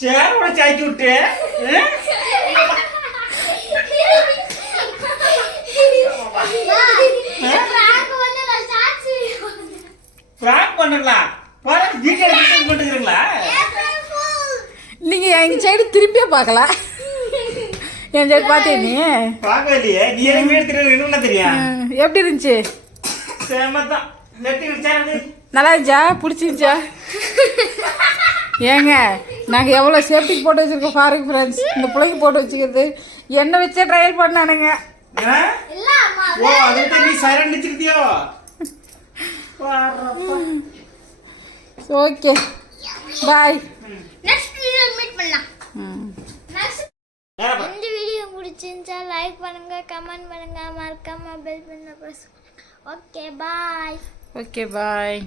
சேரோட சாய்ச்சி விட்டு ஆ? prank வந்து நான் shorts video பண்ணேன். பிராங்க் பண்ணுங்களா பாரு வீடியோ எடுத்து பண்ணுறீங்களா April Fool. நீங்க எங்க சைடு திரும்பியே பார்க்கல. என் சைடு பார்த்தே நீ. பார்க்கவே இல்லையே நீ எனக்கு என்ன தெரியும் எப்படி இருந்துச்சு? சேமத்தான். சேர் நல்லா இருந்துச்சா? பிடிச்சிருச்சா ஏங்க நாங்கள் எவ்வளோ சேஃப்டிக்கு போட்டு வச்சுருக்கோம் பாருங்க ஃப்ரெண்ட்ஸ் இந்த பிள்ளைக்கு போட்டு வச்சுக்கிறது. என்ன வச்சே trial பண்ணானுங்க. Okay bye next video meet பண்ணலாம். ம். நெக்ஸ்ட் வேற பா- இந்த வீடியோ பிடிச்சிருந்தா லைக் பண்ணுங்க கமெண்ட் பண்ணுங்க. மறக்காம பெல் பண்ண ஓகே பாய் ஓகே பாய்